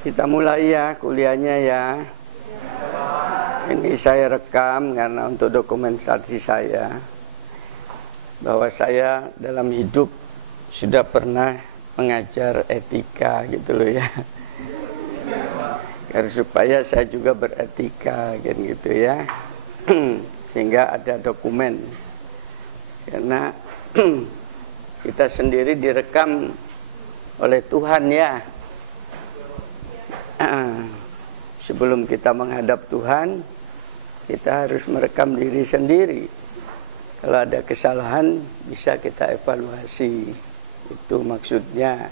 Kita mulai ya kuliahnya ya. Ini saya rekam karena untuk dokumentasi saya bahwa saya dalam hidup sudah pernah mengajar etika gitu loh ya. Karena supaya saya juga beretika gitu ya. Sehingga ada dokumen. Karena kita sendiri direkam oleh Tuhan ya. Sebelum kita menghadap Tuhan, kita harus merekam diri sendiri. Kalau ada kesalahan, bisa kita evaluasi. Itu maksudnya.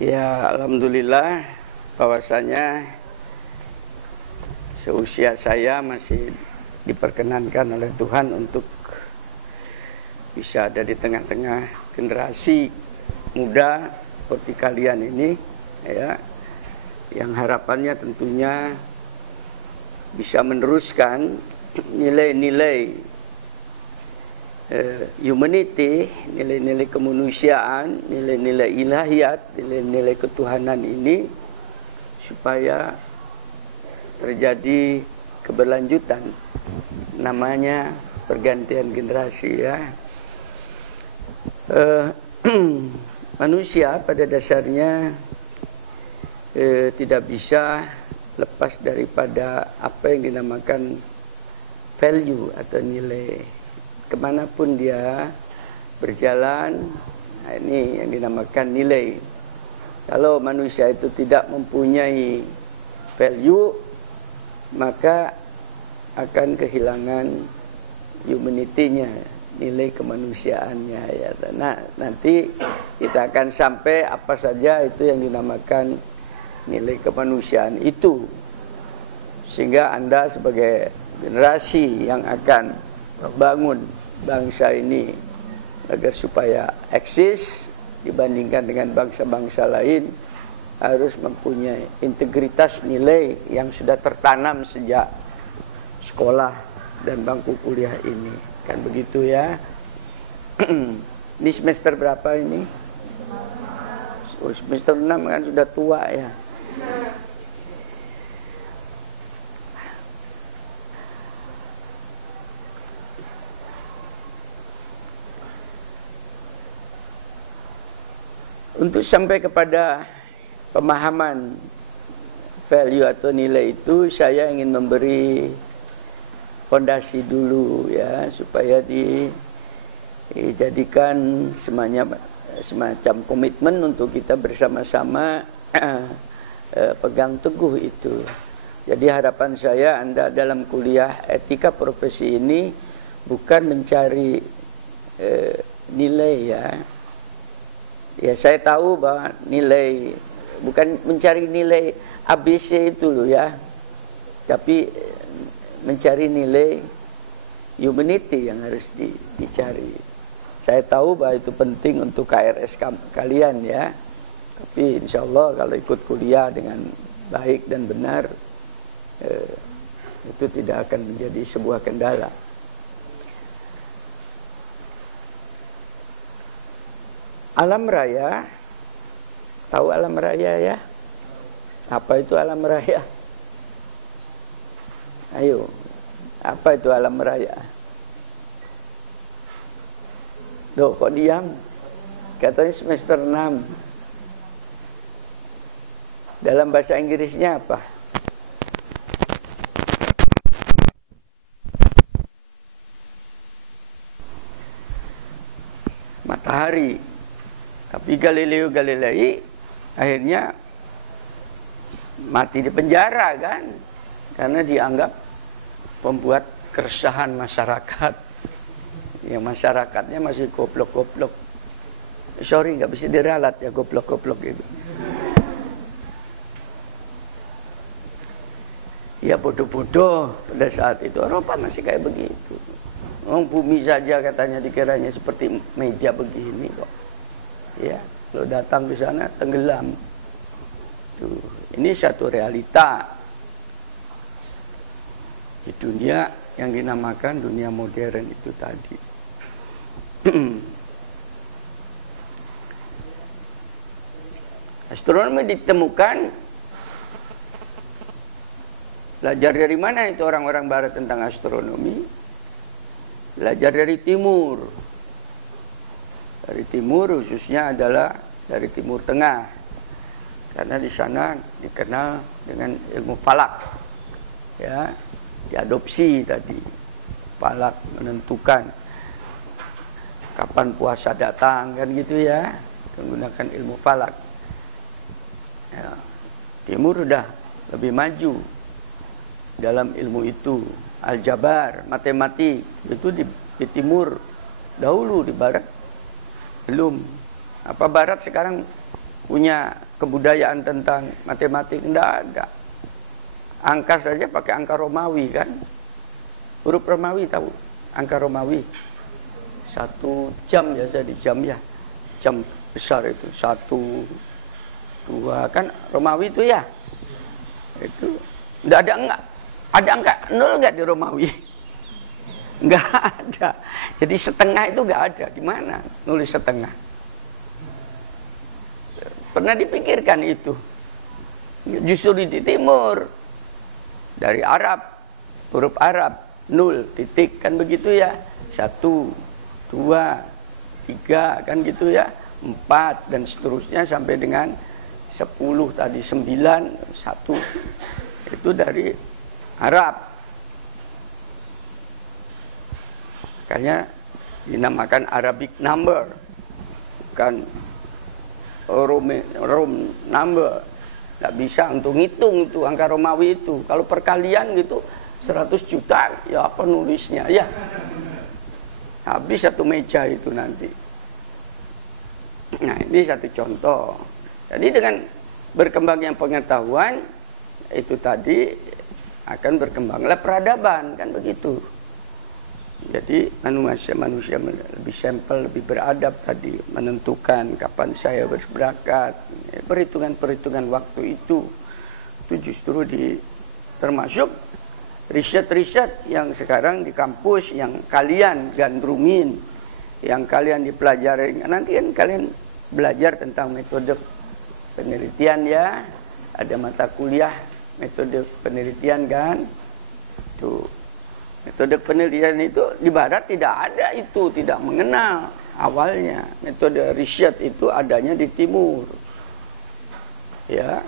Ya, alhamdulillah bahwasanya seusia saya masih diperkenankan oleh Tuhan untuk bisa ada di tengah-tengah generasi muda seperti kalian ini, ya. Yang harapannya tentunya bisa meneruskan nilai-nilai humanity, nilai-nilai kemanusiaan, nilai-nilai ilahiyat, nilai-nilai ketuhanan ini supaya terjadi keberlanjutan. Namanya pergantian generasi ya. Manusia pada dasarnya tidak bisa lepas daripada apa yang dinamakan value atau nilai. Kemanapun dia berjalan, nah ini yang dinamakan nilai. Kalau manusia itu tidak mempunyai value, maka akan kehilangan humanity-nya, nilai kemanusiaannya ya. Nah, nanti kita akan sampai apa saja itu yang dinamakan nilai kemanusiaan itu, sehingga Anda sebagai generasi yang akan membangun bangsa ini agar supaya eksis dibandingkan dengan bangsa-bangsa lain, harus mempunyai integritas nilai yang sudah tertanam sejak sekolah dan bangku kuliah ini. Kan begitu ya. Ini semester berapa ini? Oh, semester 6 kan sudah tua ya. Untuk sampai kepada pemahaman value atau nilai itu, saya ingin memberi fondasi dulu ya, supaya dijadikan semacam komitmen untuk kita bersama-sama pegang teguh itu. Jadi harapan saya Anda dalam kuliah etika profesi ini bukan mencari nilai ya. Ya saya tahu bahwa nilai, bukan mencari nilai ABC itu loh ya, tapi mencari nilai humanity yang harus dicari. Saya tahu bahwa itu penting untuk KRS kalian ya. Tapi insya Allah kalau ikut kuliah dengan baik dan benar, itu tidak akan menjadi sebuah kendala. Alam raya, tahu alam raya ya? Apa itu alam raya? Ayo, apa itu alam raya? Loh, kok diam? Katanya semester 6. Dalam bahasa Inggrisnya apa? Matahari. Tapi Galileo Galilei akhirnya mati di penjara kan? Karena dianggap membuat keresahan masyarakat. Ya masyarakatnya masih goblok-goblok. Sorry, nggak bisa diralat ya goblok-goblok gitu. Ya bodoh-bodoh pada saat itu. Eropa masih kayak begitu. Bumi saja katanya dikiranya seperti meja begini kok. Ya, kalau datang ke sana tenggelam. Tuh, ini satu realita di dunia yang dinamakan dunia modern itu tadi. Astronomi ditemukan Belajar dari mana itu orang-orang barat tentang astronomi? Belajar dari timur. Dari timur khususnya adalah dari Timur Tengah. Karena di sana dikenal dengan ilmu falak. Ya, diadopsi tadi. Falak menentukan kapan puasa datang, kan gitu ya. Menggunakan ilmu falak. Ya, timur sudah lebih maju dalam ilmu itu. Aljabar, matematik itu di timur dahulu, di barat belum. Apa barat sekarang punya kebudayaan tentang matematik? Tidak ada. Angka saja pakai angka Romawi kan. Huruf Romawi tahu? Angka Romawi. 1 jam ya, jadi jam ya. Jam besar itu 1, 2 kan Romawi itu ya. Itu tidak ada enggak. Ada angka 0 enggak di Romawi? Enggak ada. Jadi setengah itu enggak ada. Gimana nulis setengah? Pernah dipikirkan itu? Justru di timur. Dari Arab, huruf Arab 0, titik, kan begitu ya. 1, 2, 3, kan gitu ya. 4 dan seterusnya sampai dengan 10 tadi, 9, 1. Itu dari Arab. Makanya dinamakan Arabic number, bukan Rome number. Tidak bisa untuk ngitung itu angka Romawi itu. Kalau perkalian gitu 100 juta, ya apa nulisnya ya. Habis satu meja itu nanti. Nah, ini satu contoh. Jadi dengan berkembangnya pengetahuan itu tadi akan berkembanglah peradaban, kan begitu. Jadi manusia lebih sampel, lebih beradab tadi, menentukan kapan saya berangkat. Perhitungan-perhitungan waktu itu justru termasuk riset-riset yang sekarang di kampus yang kalian gandrungin, yang kalian dipelajari. Nanti kan kalian belajar tentang metode penelitian ya, ada mata kuliah metode penelitian kan. Tuh. Metode penelitian itu di barat tidak ada itu, tidak mengenal awalnya. Metode riset itu adanya di timur. Ya.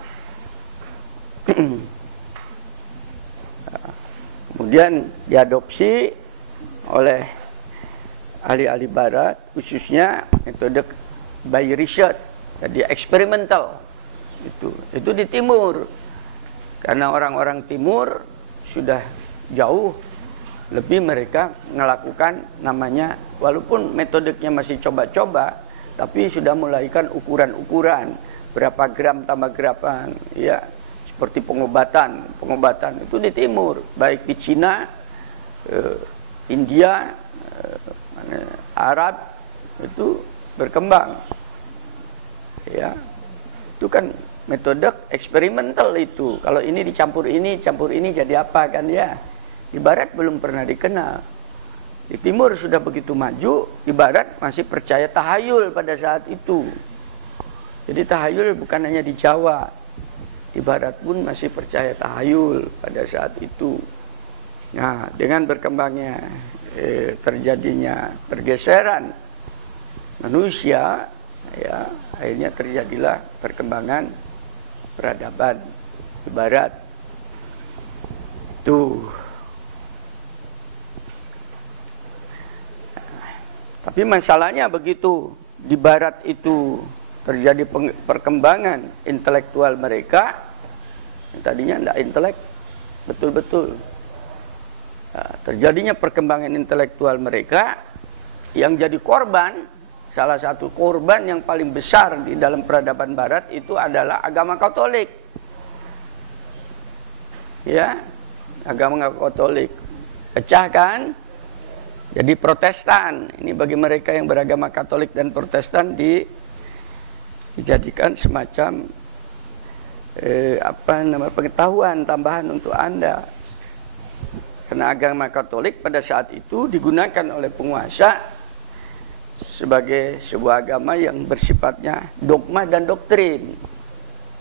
Kemudian diadopsi oleh ahli-ahli barat, khususnya metode by research, jadi eksperimental. Itu di timur. Karena orang-orang timur sudah jauh lebih mereka melakukan namanya, walaupun metodenya masih coba-coba, tapi sudah mulaikan ukuran-ukuran berapa gram tambah berapa, ya, seperti pengobatan itu di timur, baik di Cina, India, Arab itu berkembang, ya, itu kan metode eksperimental itu. Kalau ini dicampur ini, campur ini jadi apa kan ya? Di barat belum pernah dikenal. Di timur sudah begitu maju, di barat masih percaya tahayul pada saat itu. Jadi tahayul bukan hanya di Jawa, di barat pun masih percaya tahayul pada saat itu. Nah, dengan berkembangnya terjadinya pergeseran manusia, ya, akhirnya terjadilah perkembangan peradaban di barat. Tuh. Tapi masalahnya begitu di barat itu terjadi perkembangan intelektual mereka, tadinya tidak intelek betul-betul. Nah, terjadinya perkembangan intelektual mereka yang jadi korban, salah satu korban yang paling besar di dalam peradaban barat itu adalah agama Katolik. Ya, agama Katolik pecah kan? Jadi Protestan, ini bagi mereka yang beragama Katolik dan Protestan dijadikan semacam pengetahuan tambahan untuk Anda. Karena agama Katolik pada saat itu digunakan oleh penguasa sebagai sebuah agama yang bersifatnya dogma dan doktrin.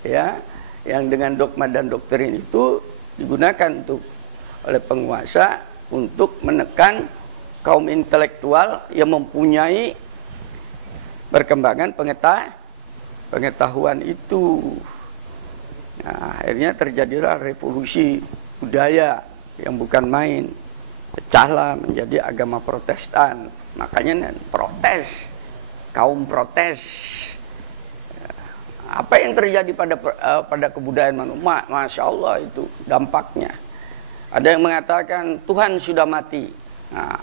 Ya, yang dengan dogma dan doktrin itu digunakan oleh penguasa untuk menekan kaum intelektual yang mempunyai perkembangan pengetahuan itu. Nah, akhirnya terjadilah revolusi budaya yang bukan main. Pecahlah menjadi agama Protestan. Makanya protes, kaum protes. Apa yang terjadi pada kebudayaan manusia? Masya Allah itu dampaknya. Ada yang mengatakan Tuhan sudah mati. Nah,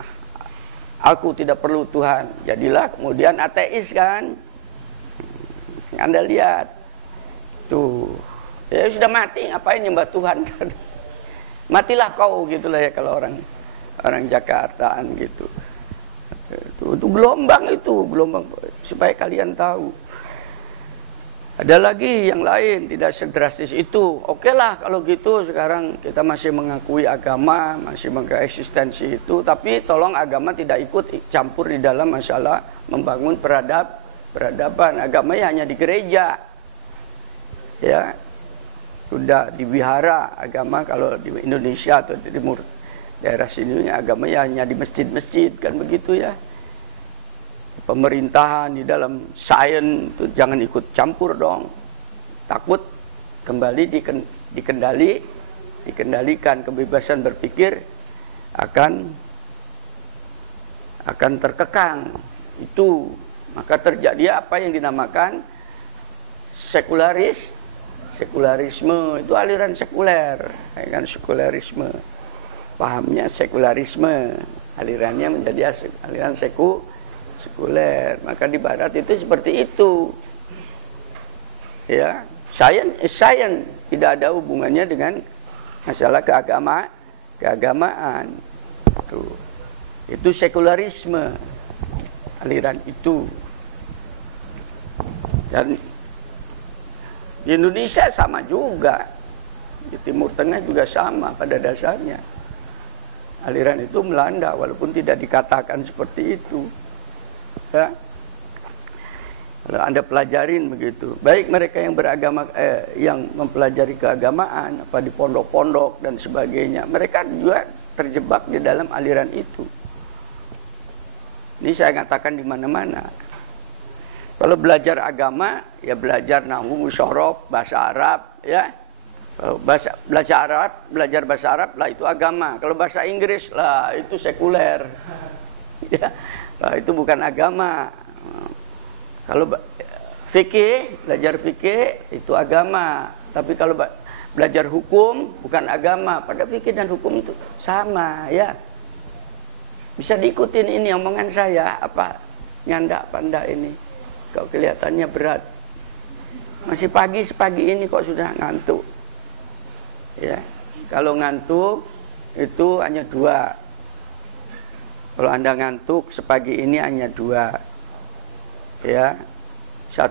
aku tidak perlu Tuhan. Jadilah kemudian ateis kan. Anda lihat tuh, ya sudah mati, ngapain nyembah Tuhan kan? Matilah kau gitulah ya kalau orang Jakartaan gitu. Itu gelombang supaya kalian tahu. Ada lagi yang lain tidak sedrastis itu. Oke lah kalau gitu sekarang kita masih mengakui agama, masih mengakui eksistensi itu, tapi tolong agama tidak ikut campur di dalam masalah membangun peradaban. Agamanya hanya di gereja. Ya. Sudah di wihara agama kalau di Indonesia atau di timur daerah sini agamanya hanya di masjid-masjid kan begitu ya. Pemerintahan di dalam sains itu jangan ikut campur dong. Takut kembali dikendalikan kebebasan berpikir akan terkekang. Itu maka terjadi apa yang dinamakan sekularisme. Itu aliran sekuler, kan sekularisme. Pahamnya sekularisme, alirannya menjadi aliran sekuler. Maka di barat itu seperti itu. Ya, sains tidak ada hubungannya dengan masalah keagamaan. Itu sekularisme, aliran itu. Dan di Indonesia sama juga. Di Timur Tengah juga sama pada dasarnya. Aliran itu melanda walaupun tidak dikatakan seperti itu. Ya. Kalau Anda pelajarin begitu, baik mereka yang beragama yang mempelajari keagamaan apa di pondok-pondok dan sebagainya, mereka juga terjebak di dalam aliran itu. Ini saya katakan di mana-mana. Kalau belajar agama, ya belajar nahwu, syaraf, bahasa Arab, ya. Belajar bahasa Arab lah itu agama. Kalau bahasa Inggris lah itu sekuler. Ya. Nah, itu bukan agama. Kalau belajar fikih itu agama. Tapi kalau belajar hukum bukan agama. Pada fikih dan hukum itu sama, ya. Bisa diikutin ini omongan saya apa nyanda apa enggak ini. Kok kelihatannya berat. Masih sepagi ini kok sudah ngantuk. Ya. Kalau ngantuk itu hanya 2. Kalau Anda ngantuk sepagi ini hanya 2. Ya. 1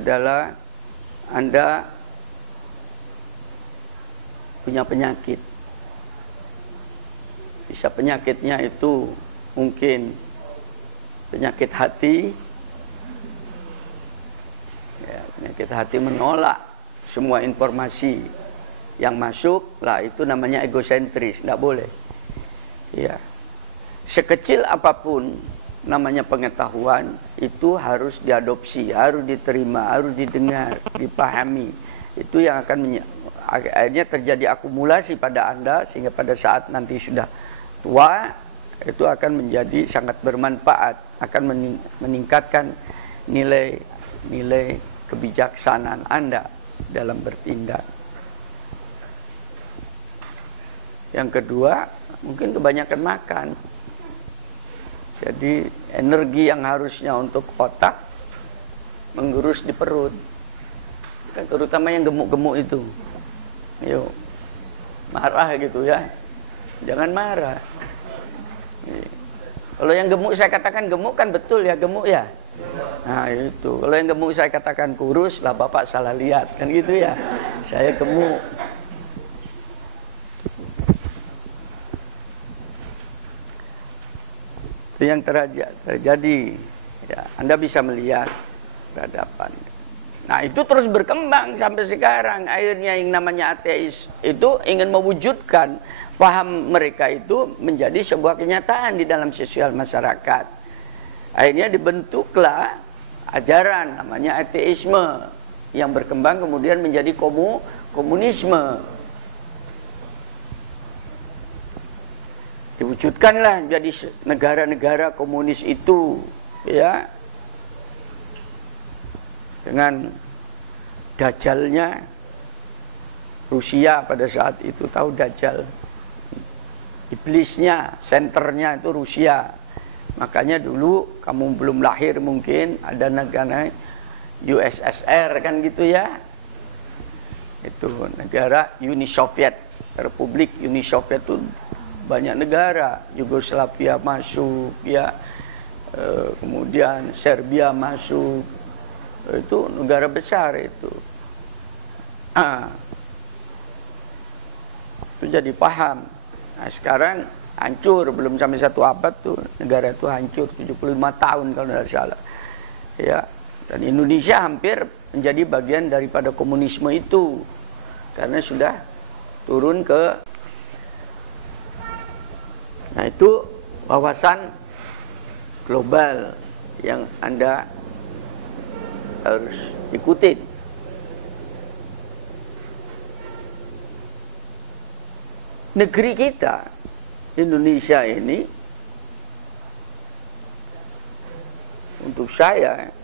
adalah Anda punya penyakit. Bisa penyakitnya itu mungkin penyakit hati. Ya, penyakit hati menolak semua informasi yang masuk, lah itu namanya egosentris, tidak boleh. Ya. Sekecil apapun namanya pengetahuan itu harus diadopsi, harus diterima, harus didengar, dipahami. Itu yang akan akhirnya terjadi akumulasi pada Anda sehingga pada saat nanti sudah tua itu akan menjadi sangat bermanfaat, akan meningkatkan nilai kebijaksanaan Anda dalam bertindak. Yang kedua, mungkin kebanyakan makan. Jadi energi yang harusnya untuk otak mengurus di perut. Terutama yang gemuk-gemuk itu. Yuk, marah gitu ya. Jangan marah. Kalau yang gemuk saya katakan gemuk kan betul ya, gemuk ya. Nah itu. Kalau yang gemuk saya katakan kurus, lah Bapak salah lihat kan gitu ya. Saya gemuk. Itu yang terjadi. Ya, Anda bisa melihat peradaban. Nah itu terus berkembang sampai sekarang. Akhirnya yang namanya ateis itu ingin mewujudkan paham mereka itu menjadi sebuah kenyataan di dalam sosial masyarakat. Akhirnya dibentuklah ajaran namanya ateisme yang berkembang kemudian menjadi komunisme. Diwujudkanlah jadi negara-negara komunis itu, ya, dengan dajalnya Rusia pada saat itu, tahu dajjal, iblisnya, senternya itu Rusia. Makanya dulu kamu belum lahir mungkin ada negara USSR kan gitu ya, itu negara Uni Soviet, Republik Uni Soviet itu banyak negara, Yugoslavia masuk ya, kemudian Serbia masuk, itu negara besar itu. Itu jadi paham. Nah, sekarang hancur, belum sampai 1 abad tuh negara itu hancur, 75 tahun kalau tidak salah. Ya, dan Indonesia hampir menjadi bagian daripada komunisme itu karena sudah turun ke. Nah, itu wawasan global yang Anda harus ikutin. Negeri kita, Indonesia ini, untuk saya,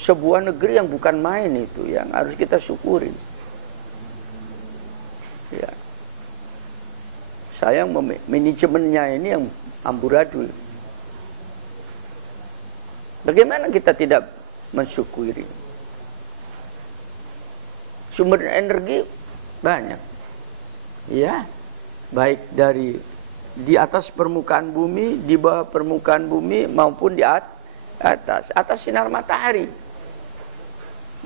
sebuah negeri yang bukan main itu, yang harus kita syukurin. Ya. Sayang manajemennya ini yang amburadul. Bagaimana kita tidak mensyukuri? Sumber energi banyak, ya, baik dari di atas permukaan bumi, di bawah permukaan bumi, maupun di atas sinar matahari.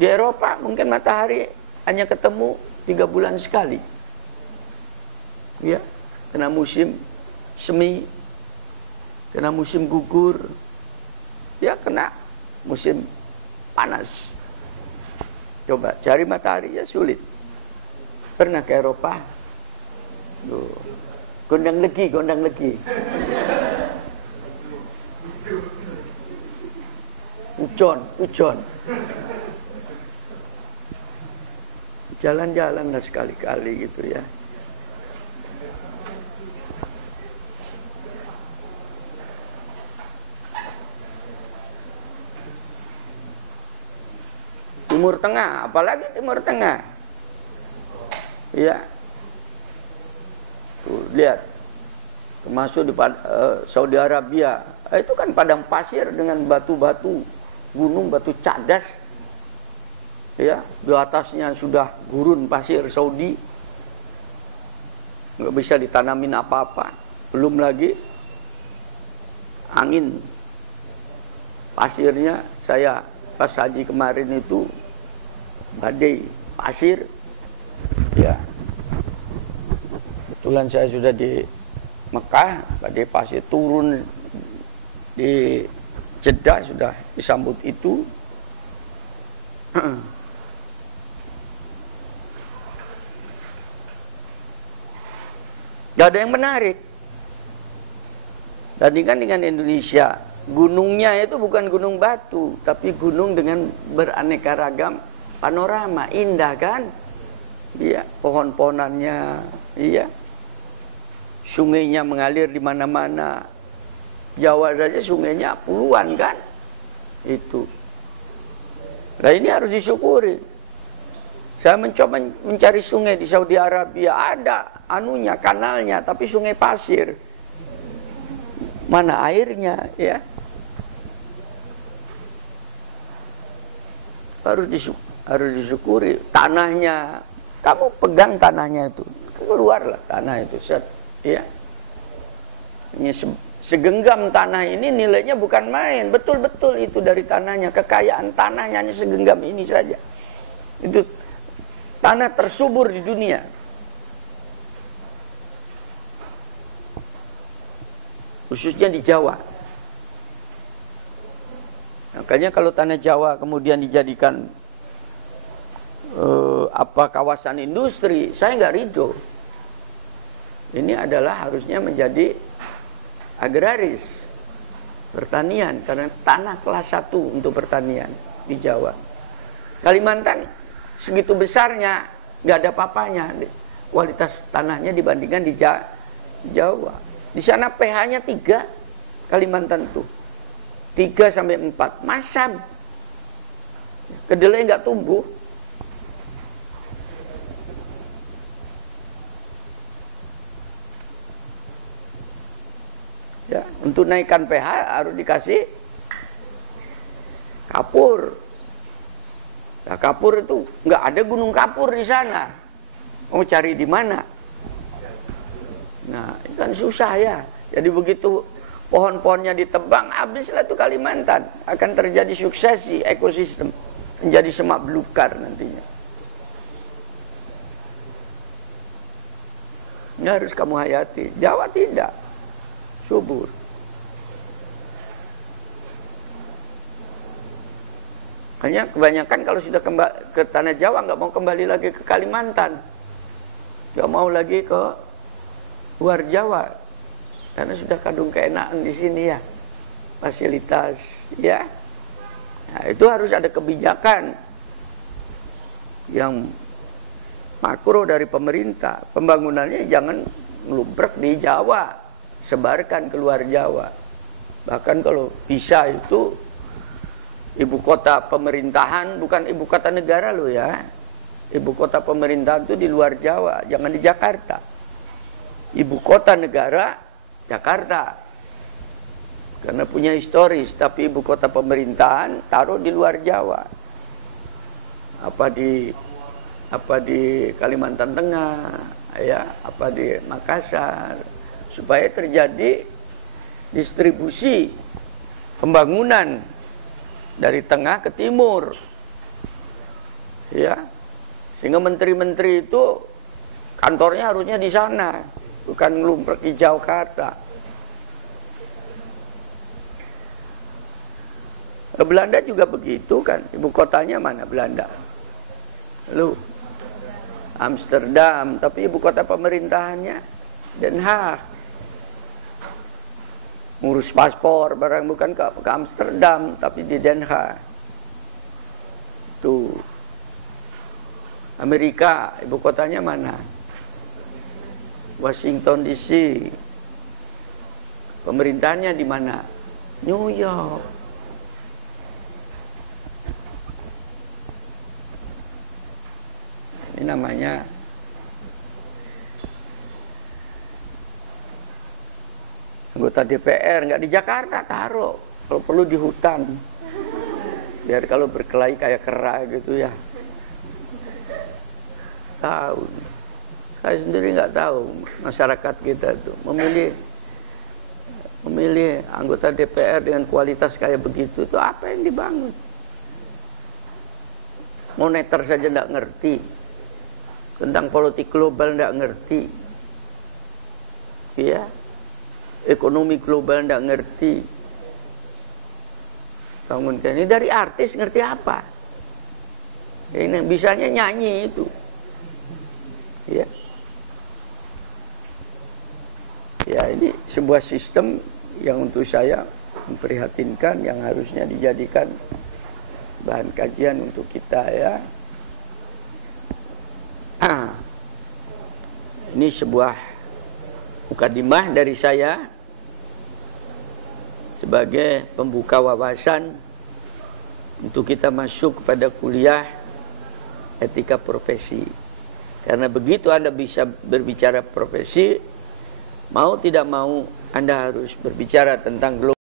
Di Eropa mungkin matahari hanya ketemu 3 bulan sekali, ya, kena musim semi, kena musim gugur, ya, kena musim panas. Coba cari matahari ya sulit. Pernah ke Eropa? Tuh. Gondang legi. Ujon. Jalan-jalanlah sekali-kali gitu ya. Timur Tengah, apalagi Timur Tengah. Ya. Tuh, lihat. Termasuk di Saudi Arabia. Itu kan padang pasir dengan batu-batu, gunung batu cadas. Ya, di atasnya sudah gurun pasir Saudi. Nggak bisa ditanamin apa-apa. Belum lagi angin pasirnya. Saya pas haji kemarin itu badai pasir, ya, kebetulan saya sudah di Mekah, badai pasir turun di Jeddah, sudah disambut itu. Gak ada yang menarik. Bandingkan dengan Indonesia, gunungnya itu bukan gunung batu, tapi gunung dengan beraneka ragam panorama, indah kan? Iya, pohon-pohonannya, iya. Sungainya mengalir di mana-mana. Jawa saja sungainya puluhan kan? Itu. Nah, ini harus disyukuri. Saya mencoba mencari sungai di Saudi Arabia, ada anunya, kanalnya, tapi sungai pasir. Mana airnya, ya? Harus disyukuri. Tanahnya, kamu pegang tanahnya itu, keluarlah tanah itu, set, ya. Ini segenggam tanah ini nilainya bukan main, betul-betul itu dari tanahnya, kekayaan tanahnya hanya segenggam ini saja. Itu tanah tersubur di dunia. Khususnya di Jawa. Makanya kalau tanah Jawa kemudian dijadikan kawasan industri, saya nggak ridho. Ini adalah harusnya menjadi agraris, pertanian, karena tanah kelas 1 untuk pertanian di Jawa. Kalimantan segitu besarnya, nggak ada apa-apanya kualitas tanahnya dibandingkan di Jawa. Di sana pH-nya 3, Kalimantan tuh 3-4, masam, kedelai nggak tumbuh. Ya, untuk naikkan pH harus dikasih kapur. Nah, kapur itu nggak ada gunung kapur di sana. Mau cari di mana? Nah, itu kan susah ya. Jadi begitu pohon-pohonnya ditebang, habislah itu Kalimantan. Akan terjadi suksesi ekosistem, menjadi semak belukar nantinya. Ini harus kamu hayati. Jawa tidak subur. Hanya kebanyakan kalau sudah ke tanah Jawa nggak mau kembali lagi ke Kalimantan, nggak mau lagi ke luar Jawa, karena sudah kadung keenaan di sini ya, fasilitas ya. Nah, itu harus ada kebijakan yang makro dari pemerintah. Pembangunannya jangan ngelubrek di Jawa, sebarkan keluar Jawa. Bahkan kalau bisa itu ibu kota pemerintahan, bukan ibu kota negara loh ya. Ibu kota pemerintahan itu di luar Jawa, jangan di Jakarta. Ibu kota negara Jakarta, karena punya historis. Tapi ibu kota pemerintahan taruh di luar Jawa. Apa di Kalimantan Tengah, ya, apa di Makassar, supaya terjadi distribusi pembangunan dari tengah ke timur, ya, sehingga menteri-menteri itu kantornya harusnya di sana, bukan ngelumprek di Jakarta. Belanda juga begitu kan, ibu kotanya mana Belanda? Lu Amsterdam, tapi ibu kota pemerintahannya Den Haag. Ngurus paspor barang bukan ke Amsterdam, tapi di Den Haag. Tuh. Amerika, ibu kotanya mana? Washington DC. Pemerintahannya di mana? New York. Ini namanya anggota DPR, nggak di Jakarta, taruh. Kalau perlu di hutan. Biar kalau berkelahi kayak kera gitu ya. Tahu. Saya sendiri nggak tahu masyarakat kita tuh memilih anggota DPR dengan kualitas kayak begitu tuh apa yang dibangun? Moneter saja nggak ngerti, tentang politik global nggak ngerti, ya, ekonomi global nggak ngerti. Bangun ini dari artis ngerti apa? Ini bisanya nyanyi itu, ya. Ya, ini sebuah sistem yang untuk saya memprihatinkan, yang harusnya dijadikan bahan kajian untuk kita ya. Ini sebuah mukadimah dari saya sebagai pembuka wawasan untuk kita masuk kepada kuliah etika profesi. Karena begitu Anda bisa berbicara profesi, mau tidak mau Anda harus berbicara tentang global.